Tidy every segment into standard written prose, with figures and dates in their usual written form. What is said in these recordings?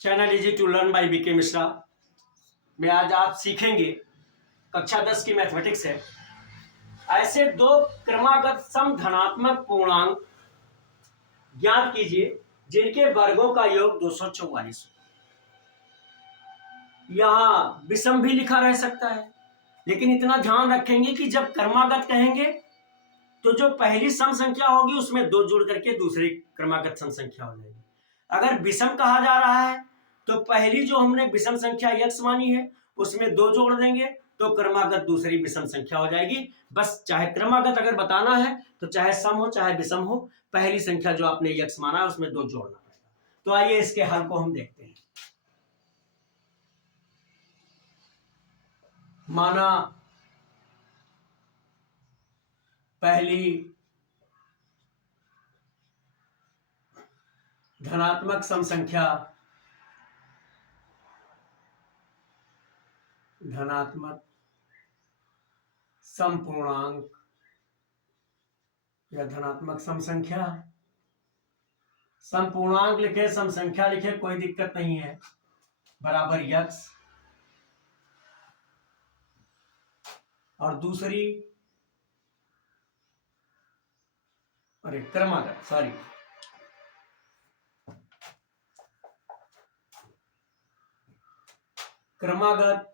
Channel easy to learn by B K Mishra में आज आप सीखेंगे कक्षा 10 की मैथमेटिक्स है। ऐसे दो क्रमागत सम धनात्मक पूर्णांक ज्ञात कीजिए जिनके वर्गों का योग 244। यहाँ विषम भी लिखा रह सकता है, लेकिन इतना ध्यान रखेंगे कि जब क्रमागत कहेंगे तो जो पहली सम संख्या होगी उसमें दो जोड़ करके दूसरी क्रमागत सम संख्या हो जाएगी। अगर विषम कहा जा रहा है तो पहली जो हमने विषम संख्या x मानी है उसमें दो जोड़ देंगे तो क्रमागत दूसरी विषम संख्या हो जाएगी। बस चाहे क्रमागत अगर बताना है तो चाहे सम हो चाहे विषम हो, पहली संख्या जो आपने x माना है उसमें दो जोड़ना पड़ेगा। तो आइए इसके हल को हम देखते हैं। माना पहली धनात्मक सम संख्या धनात्मक सम पूर्णांक या धनात्मक सम संख्या, सम पूर्णांक लिखे सम संख्या लिखे कोई दिक्कत नहीं है, बराबर x। और दूसरी क्रमागत क्रमागत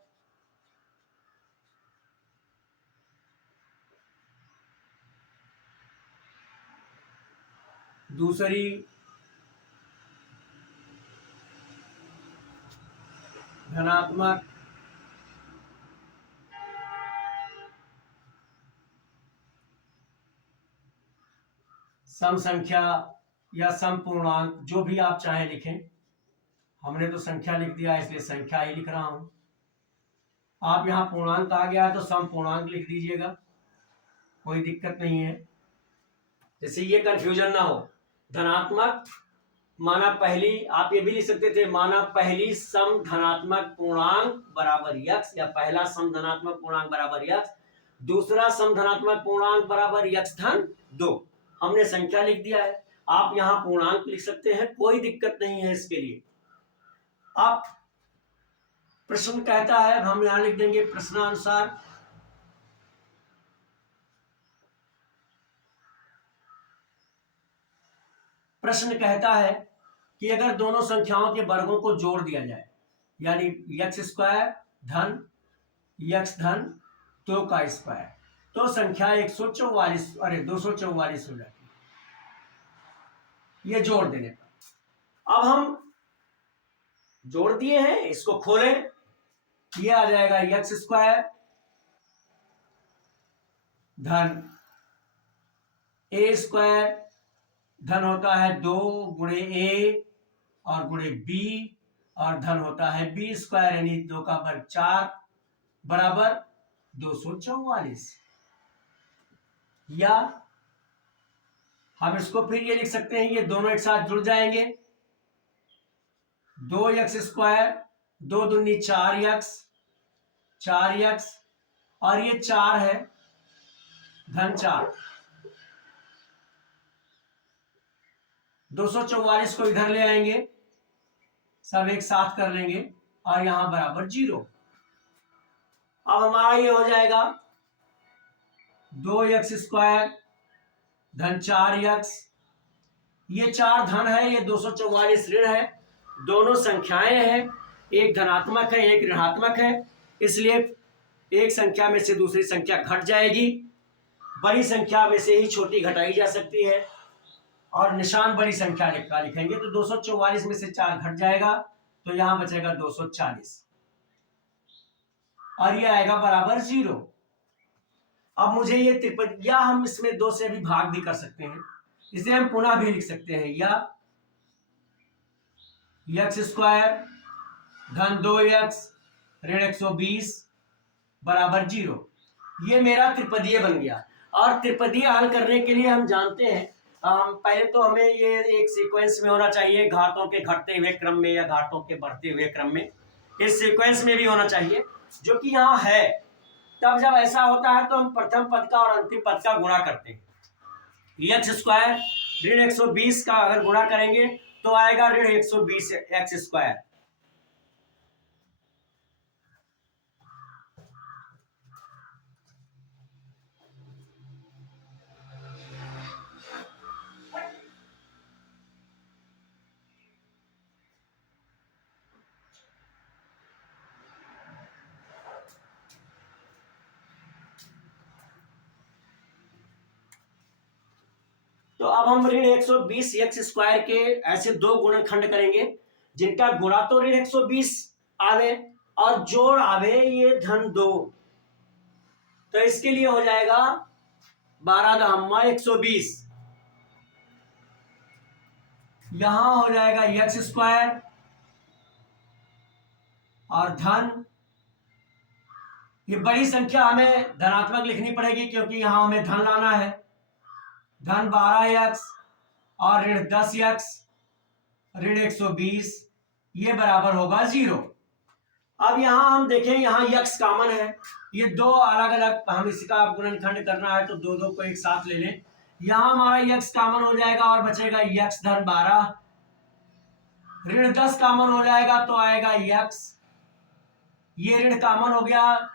दूसरी धनात्मक सम संख्या या सम पूर्णांक, जो भी आप चाहे लिखें। हमने तो संख्या लिख दिया इसलिए संख्या ही लिख रहा हूं। आप यहां पूर्णांक आ गया है तो सम पूर्णांक लिख दीजिएगा, कोई दिक्कत नहीं है। जैसे ये कंफ्यूजन ना हो। धनात्मक माना पहली, आप ये भी लिख सकते थे माना पहली सम धनात्मक पूर्णांक बराबर x, या पहला सम धनात्मक पूर्णांक बराबर x, दूसरा सम धनात्मक पूर्णांक बराबर x धन 2। हमने संख्या लिख दिया है, आप यहां पूर्णांक लिख सकते हैं, कोई दिक्कत नहीं है इसके लिए। आप प्रश्न कहता है, हम यहां लिख देंगे प्रश्नानुसार प्रश्न कहता है कि अगर दोनों संख्याओं के वर्गों को जोड़ दिया जाए, यानी x स्क्वायर धन x धन 2 का स्क्वायर, तो संख्या 244 हो जाती है, ये जोड़ देने पर। अब हम जोड़ दिए हैं, इसको खोलें, ये आ जाएगा x स्क्वायर धन a स्क्वायर धन होता है 2 गुणे a और गुणे b, और धन होता है b स्क्वायर यानी 2 का वर्ग 4 बराबर 244। या हम इसको फिर ये लिख सकते हैं, ये दोनों एक साथ जुड़ जाएंगे, 2x स्क्वायर 2 दूनी 4x और ये 4 है धन 4, 244 को इधर ले आएंगे, सब एक साथ कर लेंगे और यहां बराबर 0। अब हमारा ये हो जाएगा 2x स्क्वायर धन 4x, ये 4 धन है, ये 244 ऋण है, दोनों संख्याएं हैं, एक धनात्मक है एक ऋणात्मक है, इसलिए एक संख्या में से दूसरी संख्या घट जाएगी, बड़ी संख्या में से ही छोटी घटाई जा सकती है, और निशान बड़ी संख्या का लिखेंगे तो 244 में से 4 घट जाएगा तो यहां बचेगा 240 और ये आएगा बराबर 0। अब मुझे ये त्रिपद, या हम इसमें 2 से भी भाग भी कर सकते हैं, इसे हम पुनः भी लिख सकते हैं, या x स्क्वायर धन 2x ऋण 120 बराबर 0। ये मेरा त्रिपदीय बन गया। और त्रिपदीय हल करने के लिए हम जानते हैं, पहले तो हमें ये एक सीक्वेंस में होना चाहिए, घातों के घटते हुए क्रम में या घातों के बढ़ते हुए क्रम में, इस सीक्वेंस में भी होना चाहिए, जो कि यहाँ है। तब जब ऐसा होता है तो हम प्रथम पद का और अंतिम पद का गुणा करते हैं। x स्क्वायर ऋण 120 का अगर गुणा करेंगे तो आएगा ऋण 120 x स्क्वायर, तो अब हम ऋण 120 एक्स स्क्वायर के ऐसे दो गुणनखंड करेंगे जिनका गुणा तो ऋण 120 आवे और जोड़ आवे ये धन 2। तो इसके लिए हो जाएगा 12×120, यहां हो जाएगा एक्स स्क्वायर और धन, ये बड़ी संख्या हमें धनात्मक लिखनी पड़ेगी क्योंकि यहां हमें धन लाना है। धन 12x और ऋण 10x ऋण 120, ये बराबर होगा 0। अब यहां हम देखें, यहां x कॉमन है, ये दो अलग अलग, हम इसका गुणनखंड करना है तो दो दो को एक साथ ले लें। यहां हमारा x कॉमन हो जाएगा और बचेगा x धन 12, ऋण 10 कॉमन हो जाएगा तो आएगा x, ये ऋण कॉमन हो गया।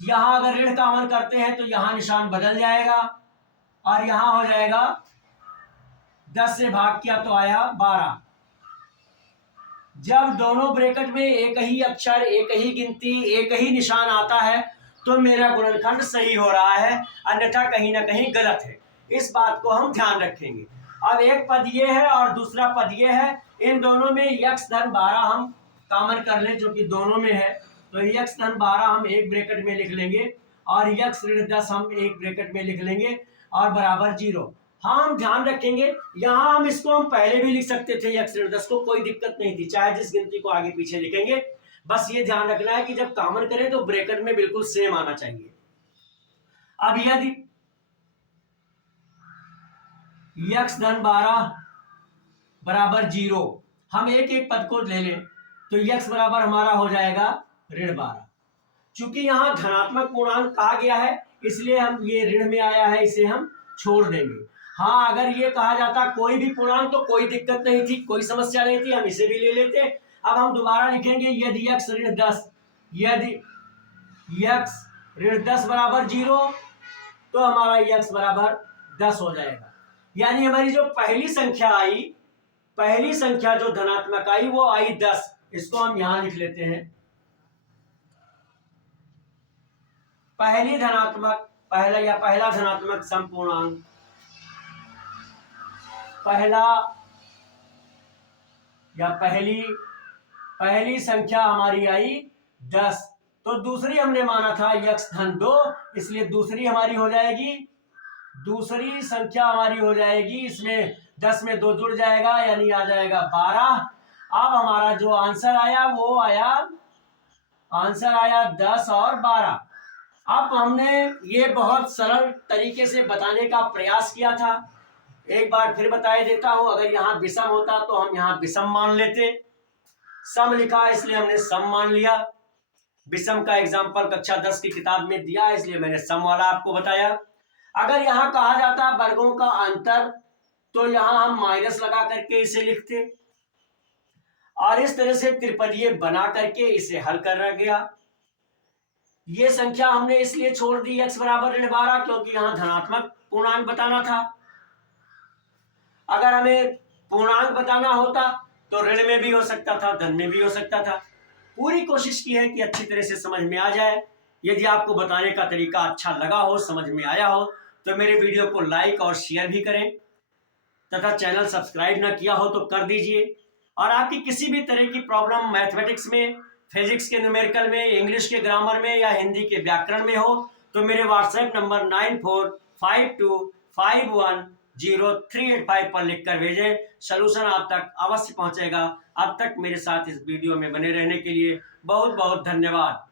यहां अगर ऋण कॉमन करते हैं तो यहां निशान बदल जाएगा और यहां हो जाएगा 10 से भाग किया तो आया 12। जब दोनों ब्रैकेट में एक ही अक्षर, एक ही गिनती, एक ही निशान आता है तो मेरा गुणनखंड सही हो रहा है, अन्यथा कहीं ना कहीं गलत है। इस बात को हम ध्यान रखेंगे। अब एक पद ये है और दूसरा पद ये है, इन दोनों में x धन 12 हम कॉमन कर लें जो कि दोनों में है, तो x धन 12 हम एक ब्रैकेट में लिख लेंगे और x ऋण 10 हम एक ब्रैकेट में लिख लेंगे और बराबर 0। हाँ, हम ध्यान रखेंगे, यहाँ हम इसको हम पहले भी लिख सकते थे x ऋण 10 को, कोई दिक्कत नहीं थी, चाहे जिस गिनती को आगे पीछे लिखेंगे। बस ये ध्यान रखना है कि जब कॉमन करें तो ब्रैकेट में बिल्कुल सेम आना चाहिए। अब यदि x धन 12 बराबर 0, हम एक एक पद को ले लें तो x बराबर हमारा हो जाएगा ऋण 12। चूंकि यहां धनात्मक पूर्णांक कहा गया है इसलिए हम ये ऋण में आया है, इसे हम छोड़ देंगे। हाँ, अगर ये कहा जाता कोई भी पूर्णांक तो कोई दिक्कत नहीं थी, कोई समस्या नहीं थी, हम इसे भी ले लेते। अब हम दोबारा लिखेंगे, यदि x ऋण 10, यदि x ऋण 10 बराबर 0 तो हमारा x बराबर 10 हो जाएगा। यानी हमारी जो पहली संख्या आई, पहली संख्या जो धनात्मक आई वो आई 10, इसको हम यहां लिख लेते हैं। पहला धनात्मक समपूर्णांक, पहली संख्या हमारी आई 10, तो दूसरी हमने माना था x धन 2, इसलिए दूसरी हमारी हो जाएगी, दूसरी संख्या हमारी हो जाएगी, इसमें 10 में 2 जुड़ जाएगा यानी आ जाएगा 12। अब हमारा जो आंसर आया वो आया, आंसर आया 10 और 12। अब हमने ये बहुत सरल तरीके से बताने का प्रयास किया था, एक बार फिर बताए देता हूं। अगर यहाँ विषम होता तो हम यहाँ विषम मान लेते, सम लिखा इसलिए हमने सम मान लिया। विषम का एग्जाम्पल कक्षा 10 की किताब में दिया इसलिए मैंने सम वाला आपको बताया। अगर यहाँ कहा जाता वर्गों का अंतर तो यहाँ हम माइनस लगा करके इसे लिखते और इस तरह से त्रिपदीय बना करके इसे हल करना गया। ये संख्या हमने इसलिए छोड़ दी x बराबर ऋण 12 क्योंकि यहाँ धनात्मक पूर्णांक बताना था। अगर हमें पूर्णांक बताना होता तो ऋण में भी हो सकता था, धन में भी हो सकता था। पूरी कोशिश की है कि अच्छी तरह से समझ में आ जाए। यदि आपको बताने का तरीका अच्छा लगा हो, समझ में आया हो तो मेरे वीडियो को लाइक और शेयर भी करें तथा चैनल सब्सक्राइब ना किया हो तो कर दीजिए। और आपकी किसी भी तरह की प्रॉब्लम मैथमेटिक्स में, फिजिक्स के न्यूमेरिकल में, इंग्लिश के ग्रामर में या हिंदी के व्याकरण में हो तो मेरे व्हाट्सएप नंबर 9452510385 पर लिखकर भेजें, सलूशन आप तक अवश्य पहुंचेगा। अब तक मेरे साथ इस वीडियो में बने रहने के लिए बहुत बहुत धन्यवाद।